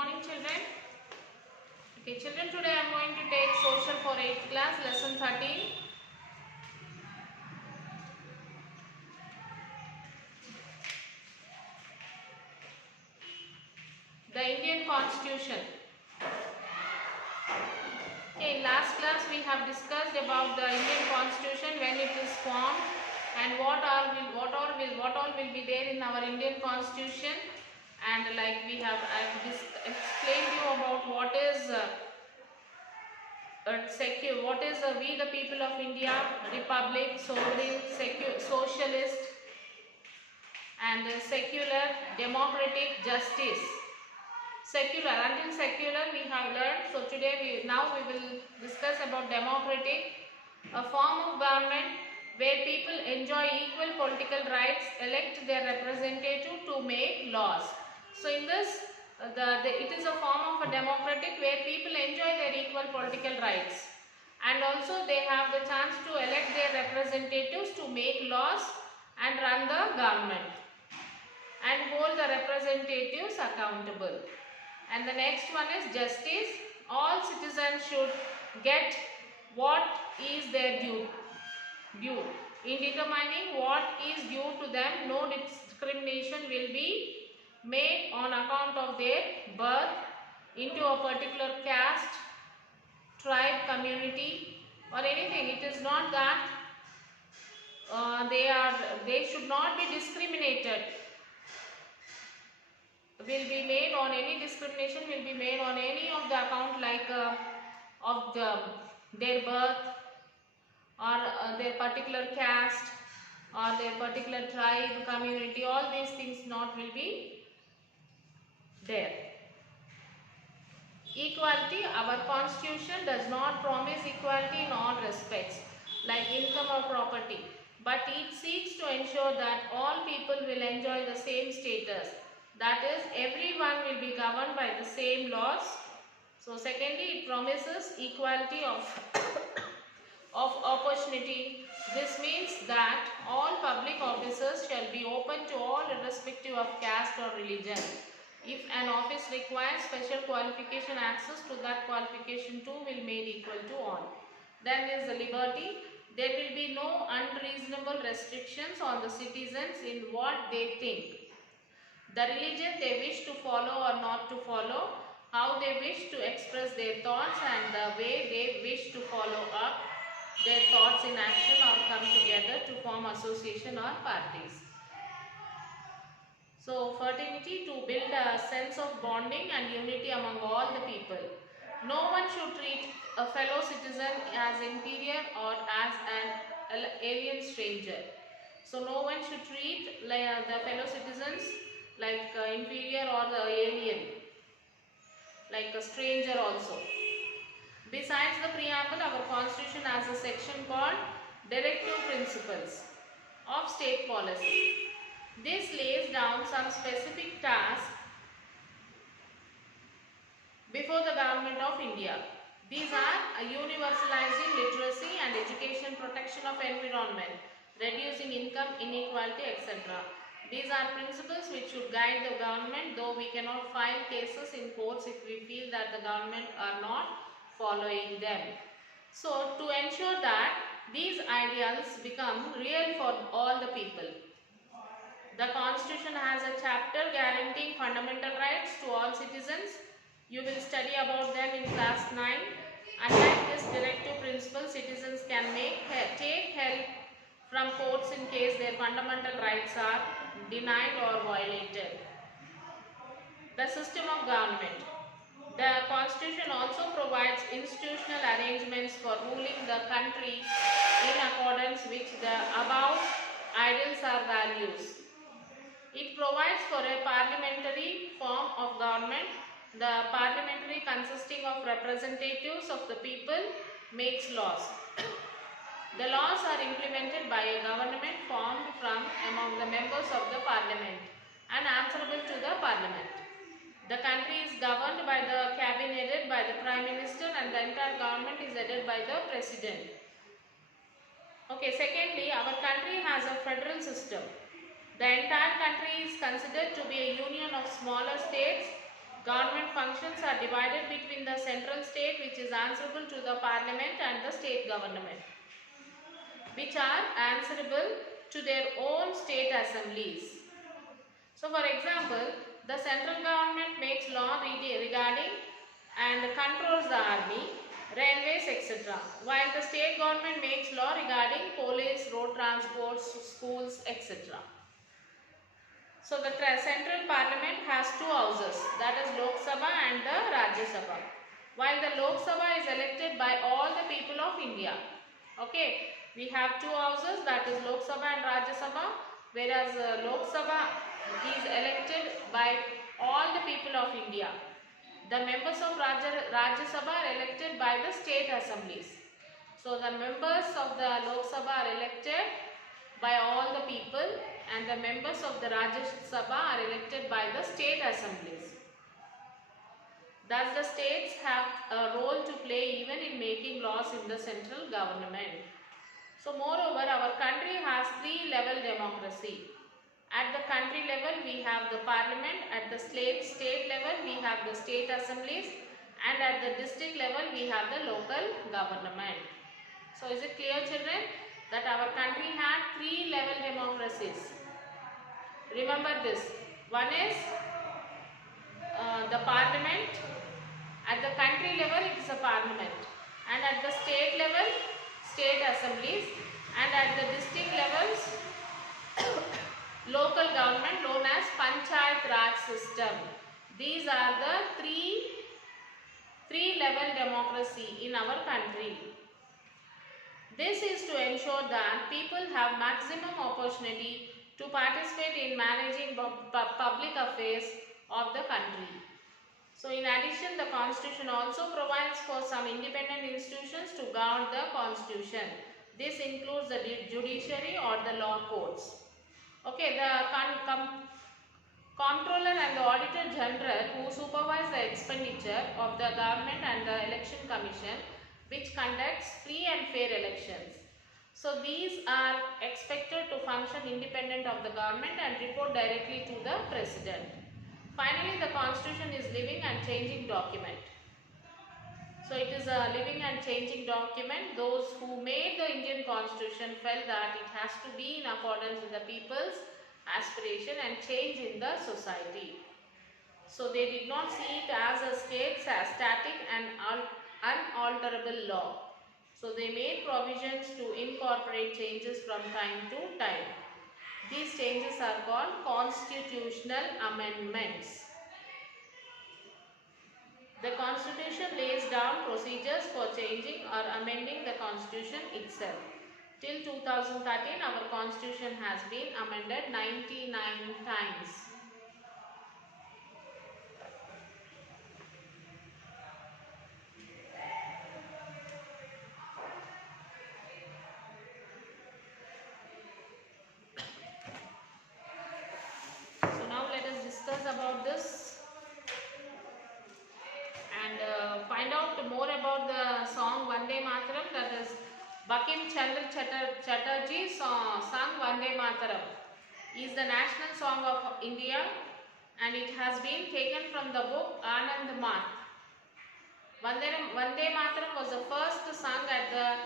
morning, children. Okay, children, today I am going to take social for 8th class, lesson 13. The Indian Constitution. Okay, in last class we have discussed about the Indian Constitution, when it is formed, and what all will be there in our Indian Constitution. And like I have explained you about what is we the people of India, republic, sovereign, socialist, and secular, democratic, justice. Secular, until secular we have learned. So today we will discuss about democratic, a form of government where people enjoy equal political rights, elect their representative to make laws. So in this, it is a form of a democratic where people enjoy their equal political rights, and also they have the chance to elect their representatives to make laws and run the government and hold the representatives accountable. And the next one is justice. All citizens should get what is their due. In determining what is due to them, no discrimination will be made on account of their birth, into a particular caste, tribe, community, or anything. It is not that they should not be discriminated. Will be made on any discrimination will be made on any of the account, like of their birth, or their particular caste, or their particular tribe, community. All these things not will be there. Equality. Our constitution does not promise equality in all respects, like income or property, but it seeks to ensure that all people will enjoy the same status. That is, everyone will be governed by the same laws. So secondly, it promises equality of opportunity. This means that all public offices shall be open to all irrespective of caste or religion. If an office requires special qualification, access to that qualification too will made equal to all. Then there is the liberty. There will be no unreasonable restrictions on the citizens in what they think, the religion they wish to follow or not to follow, how they wish to express their thoughts, and the way they wish to follow up their thoughts in action or come together to form association or parties. So fraternity, to build a sense of bonding and unity among all the people. No one should treat a fellow citizen as inferior or as an alien stranger. So no one should treat the fellow citizens like inferior or the alien, like a stranger also. Besides the preamble, our constitution has a section called Directive Principles of State Policy. This lays down some specific tasks before the government of India. These are universalizing literacy and education, protection of environment, reducing income inequality, etc. These are principles which should guide the government, though we cannot file cases in courts if we feel that the government are not following them. So to ensure that these ideals become real for all the people, the Constitution has a chapter guaranteeing fundamental rights to all citizens. You will study about them in class 9. Unlike this directive principle, citizens can take help from courts in case their fundamental rights are denied or violated. The system of government. The Constitution also provides institutional arrangements for ruling the country in accordance with the above ideals or values. It provides for a parliamentary form of government. The parliamentary, consisting of representatives of the people, makes laws. The laws are implemented by a government formed from among the members of the parliament and answerable to the parliament. The country is governed by the cabinet headed by the prime minister, and the entire government is headed by the president. Okay, secondly, our country has a federal system. The entire country is considered to be a union of smaller states Government functions are divided between the central state, which is answerable to the parliament, and the state government, which are answerable to their own state assemblies. So for example, the central government makes law regarding and controls the army, railways, etc. While the state government makes law regarding police, road transport, schools, etc. So the central parliament has two houses, that is Lok Sabha and the Rajya Sabha. While the Lok Sabha is elected by all the people of India. Okay, we have two houses, that is Lok Sabha and Rajya Sabha, whereas Lok Sabha is elected by all the people of India. The members of Rajya Sabha are elected by the state assemblies. So the members of the Lok Sabha are elected by all the people, and the members of the Rajya Sabha are elected by the state assemblies. Thus the states have a role to play even in making laws in the central government. So moreover, our country has three-level democracy. At the country level we have the parliament, at the state level we have the state assemblies, and at the district level we have the local government. So is it clear, children, that our country had three-level democracies? Remember this. One is the parliament. At the country level it is a parliament, and at the state level state assemblies, and at the district levels local government known as Panchayat Raj system. These are the three-level democracy in our country. This is to ensure that people have maximum opportunity to participate in managing public affairs of the country. So in addition, the constitution also provides for some independent institutions to guard the constitution. This includes the judiciary or the law courts. Okay, the comptroller and the auditor general who supervise the expenditure of the government, and the election commission which conducts free and fair elections. So these are expected to function independent of the government and report directly to the president. Finally, the constitution is living and changing document. So it is a living and changing document. Those who made the Indian constitution felt that it has to be in accordance with the people's aspiration and change in the society. So they did not see it as a static and unalterable law. So they made provisions to incorporate changes from time to time. These changes are called constitutional amendments. The constitution lays down procedures for changing or amending the constitution itself. Till 2013, our constitution has been amended 99 times. So now let us discuss about this and find out more about the song Vande Mataram, that is Bankim Chandra Chatterjee sung Vande Mataram. Is the national song of India, and it has been taken from the book Anand Math. Vande Mataram was the first sung at the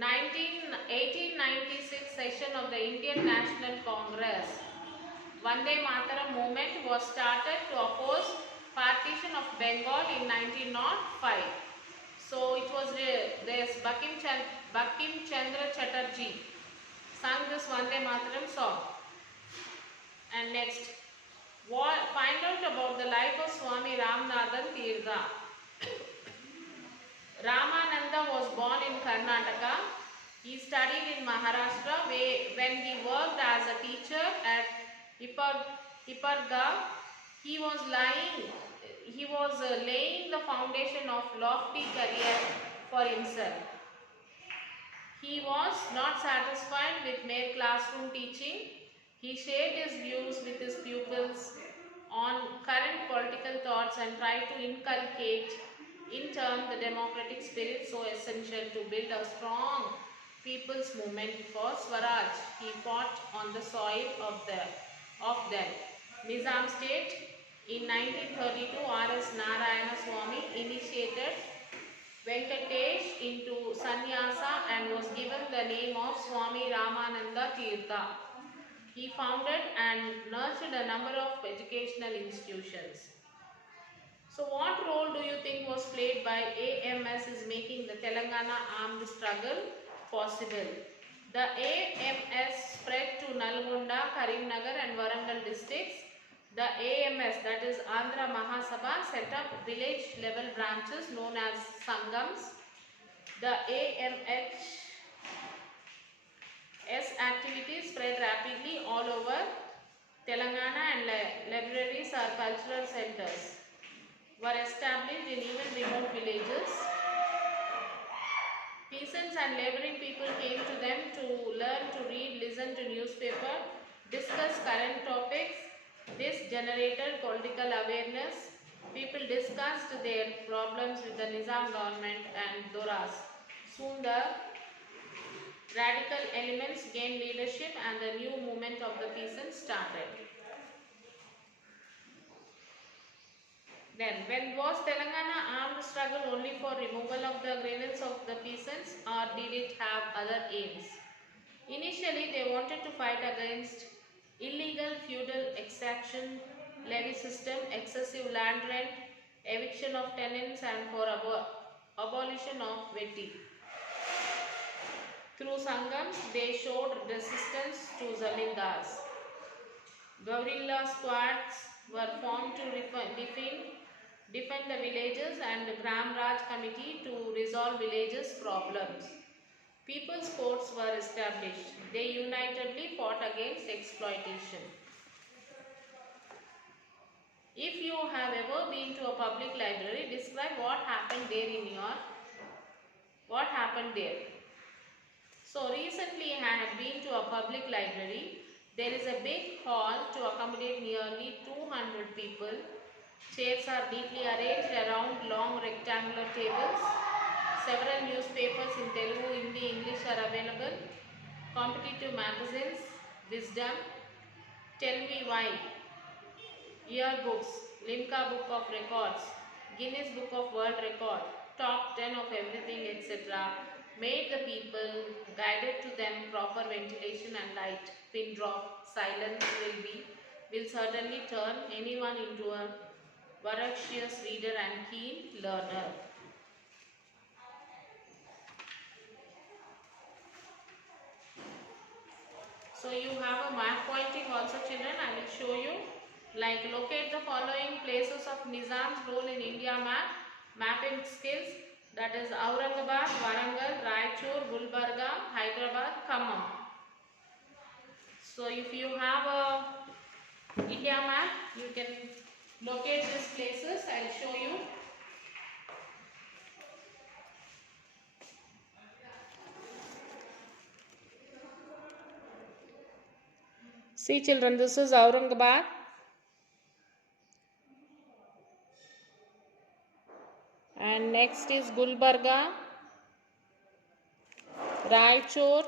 1896 session of the Indian National Congress. Vande Mataram movement was started to oppose partition of Bengal in 1905. So it was this Bankim Chandra Chatterjee sung this Vande Mataram song. And next, find out about the life of Swami Ramanathan Tirtha. Ramananda was born in Karnataka. He studied in Maharashtra when he worked as a teacher at Hipparga. He was laying the foundation of lofty career for himself. He was not satisfied with mere classroom teaching. He shared his views with his pupils on current political thoughts and tried to inculcate in turn the democratic spirit so essential to build a strong people's movement for Swaraj. He fought on the soil of them. Nizam state In 1932, R.S. Narayana Swami initiated Venkatesh into sannyasa and was given the name of Swami Ramananda Tirtha. He founded and nurtured a number of educational institutions. So what role do you think was played by AMS is making the Telangana armed struggle possible? The AMS spread to Nalgonda, Karimnagar and Warangal districts. The AMS, that is Andhra Mahasabha, set up village level branches known as Sangams. The AMH activities spread rapidly all over Telangana and libraries or cultural centers were established in even remote villages. Peasants and laboring people came to them to learn to read, listen to newspaper, discuss current topics. This generated political awareness. People discussed their problems with the Nizam government and Doras. Soon the radical elements gained leadership and the new movement of the peasants started. Then, when was Telangana armed struggle only for removal of the grievance of the peasants, or did it have other aims? Initially, they wanted to fight against illegal feudal extraction, levy system, excessive land rent, eviction of tenants and for abolition of vetti. Through Sangams, they showed resistance to Zamindars. Guerrilla squads were formed to defend the villages and the Gram Raj committee to resolve villages' problems. People's courts were established. They unitedly fought against exploitation. If you have ever been to a public library, describe what happened there. So recently I had been to a public library. There is a big hall to accommodate nearly 200 people. Chairs are neatly arranged around long rectangular tables. Several newspapers in Telugu, Hindi, English are available. Competitive magazines, Wisdom, Tell Me Why, yearbooks, Limca Book of Records, Guinness Book of World Record, top 10 of everything, etc. Made the people guided to them proper ventilation and light. Pin drop, silence will certainly turn anyone into a voracious reader and keen learner. So you have a map pointing also, children. I will show you. Like, locate the following places of Nizam's role in India map. Mapping skills, that is Aurangabad, Warangal, Raichur, Gulbarga, Hyderabad, Khammam. So if you have a India map, you can locate these places. I will show you. See children, this is Aurangabad. And next is Gulbarga, Raichur,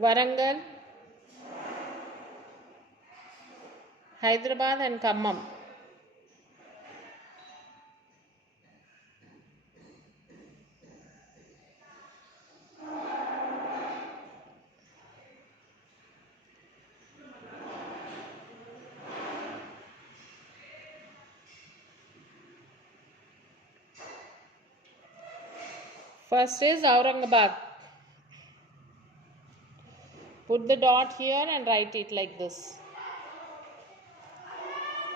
Warangal, Hyderabad and Khammam. First is Aurangabad. Put the dot here and write it like this.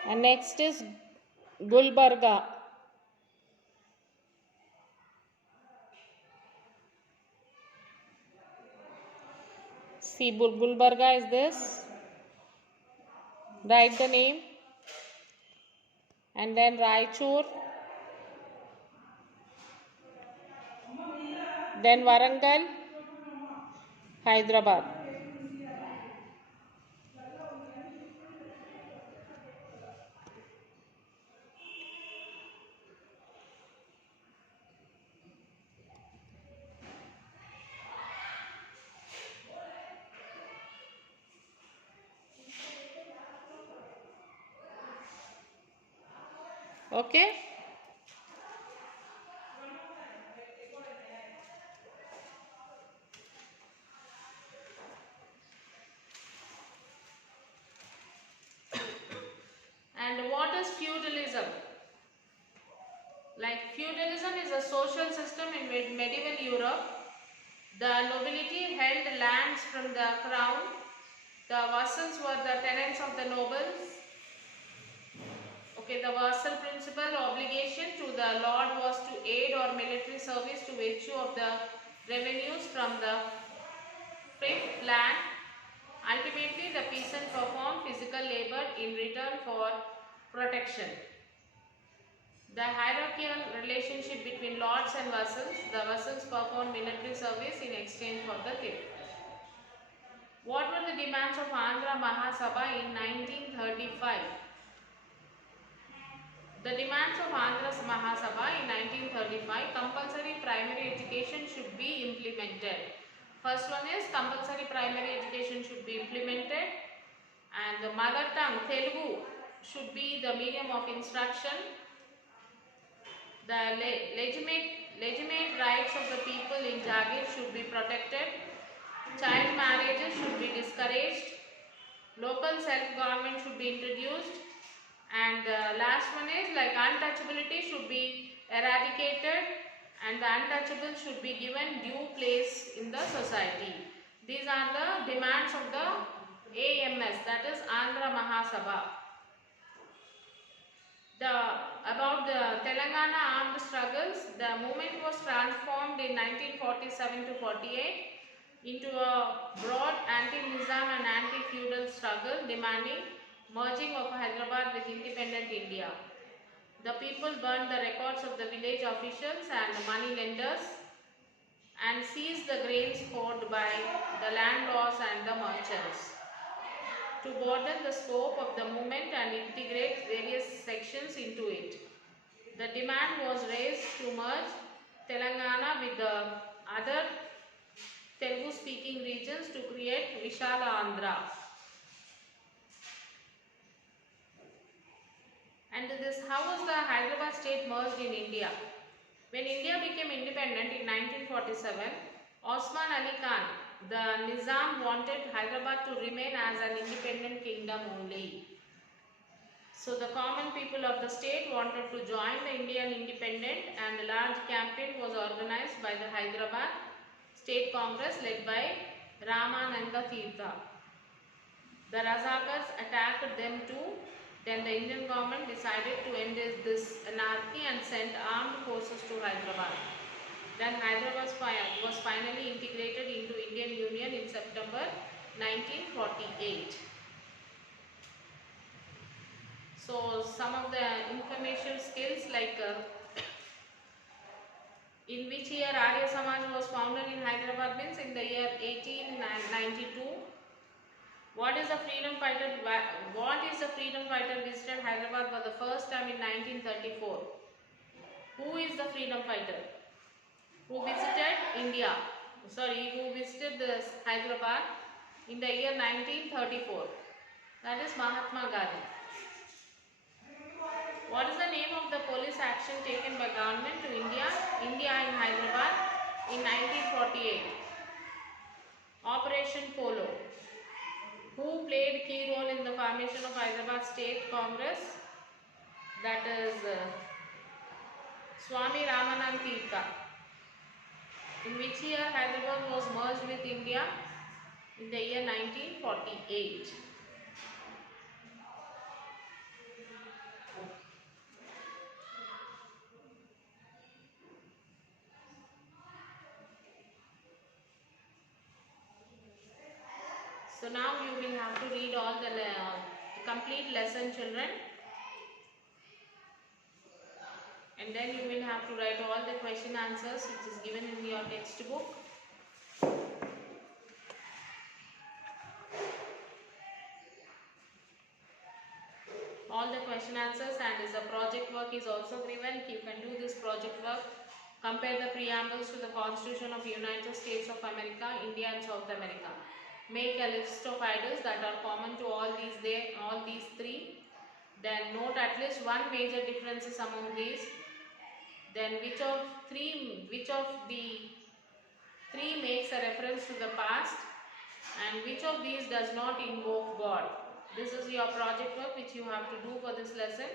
And next is Gulbarga. See, Gulbarga is this. Write the name. And then Raichur. Then Warangal, Hyderabad. Okay. And what is feudalism? Like feudalism is a social system in medieval Europe. The nobility held lands from the crown. The vassals were the tenants of the nobles. Okay, the vassal principal obligation to the lord was to aid or military service to virtue of the revenues from the fifth land. Ultimately, the peasant performed physical labor in return for protection. The hierarchical relationship between lords and vassals. The vassals performed military service in exchange for the gift. What were the demands of Andhra Mahasabha in 1935? The demands of Andhra Mahasabha in 1935: compulsory primary education should be implemented. First one is compulsory primary education should be implemented, and the mother tongue Telugu should be the medium of instruction. The legitimate rights of the people in Jagir should be protected. Child marriages should be discouraged. Local self-government should be introduced. And the last one is like untouchability should be eradicated, and the untouchable should be given due place in the society. These are the demands of the AMS, that is Andhra Mahasabha. About the Telangana armed struggles, the movement was transformed in 1947 to 48 into a broad anti-Nizam and anti-feudal struggle demanding merging of Hyderabad with independent India. The people burned the records of the village officials and the money lenders and seized the grains poured by the landlords and the merchants. To broaden the scope of the movement and integrate various sections into it, the demand was raised to merge Telangana with the other Telugu-speaking regions to create Vishala Andhra. And this, how was the Hyderabad state merged in India? When India became independent in 1947, Osman Ali Khan, the Nizam, wanted Hyderabad to remain as an independent kingdom only. So the common people of the state wanted to join the Indian independent, and a large campaign was organized by the Hyderabad State Congress led by Ramananda Tirtha. The Razakars attacked them too. Then the Indian government decided to end this anarchy and sent armed forces to Hyderabad. Then Hyderabad was finally integrated into Indian Union in September 1948. So some of the information skills like in which year Arya Samaj was founded in Hyderabad means in the year 1892. What is the freedom fighter visited Hyderabad for the first time in 1934? Who is the freedom fighter who visited India? Who visited this Hyderabad in the year 1934? That is Mahatma Gandhi. What is the name of the police action taken by government to India in Hyderabad in 1948? Operation Polo. Who played key role in the formation of Hyderabad State Congress? That is Swami Ramanand Tirtha. In which year Hyderabad was merged with India? In the year 1948. So now you will have to read all the complete lesson, children, and then you will have to write all the question answers which is given in your textbook. All the question answers, and is a project work is also given. You can do this project work. Compare the preambles to the Constitution of United States of America, India and South America. Make a list of idols that are common to all these three. Then note at least one major differences among these. Then which of the three makes a reference to the past, and which of these does not invoke God. This is your project work which you have to do for this lesson.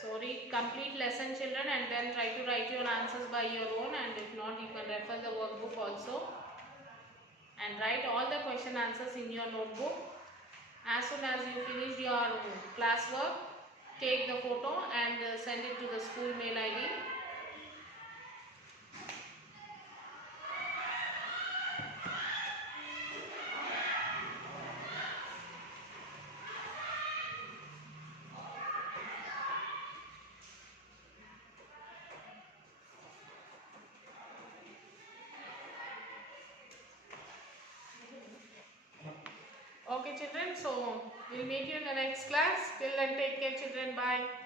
So read complete lesson, children, and then try to write your answers by your own, and if not, you can refer the workbook also, and write all the question answers in your notebook. As soon as you finish your classwork, take the photo and send it to the school mail ID. Okay children, so we'll meet you in the next class. Till then, take care children. Bye.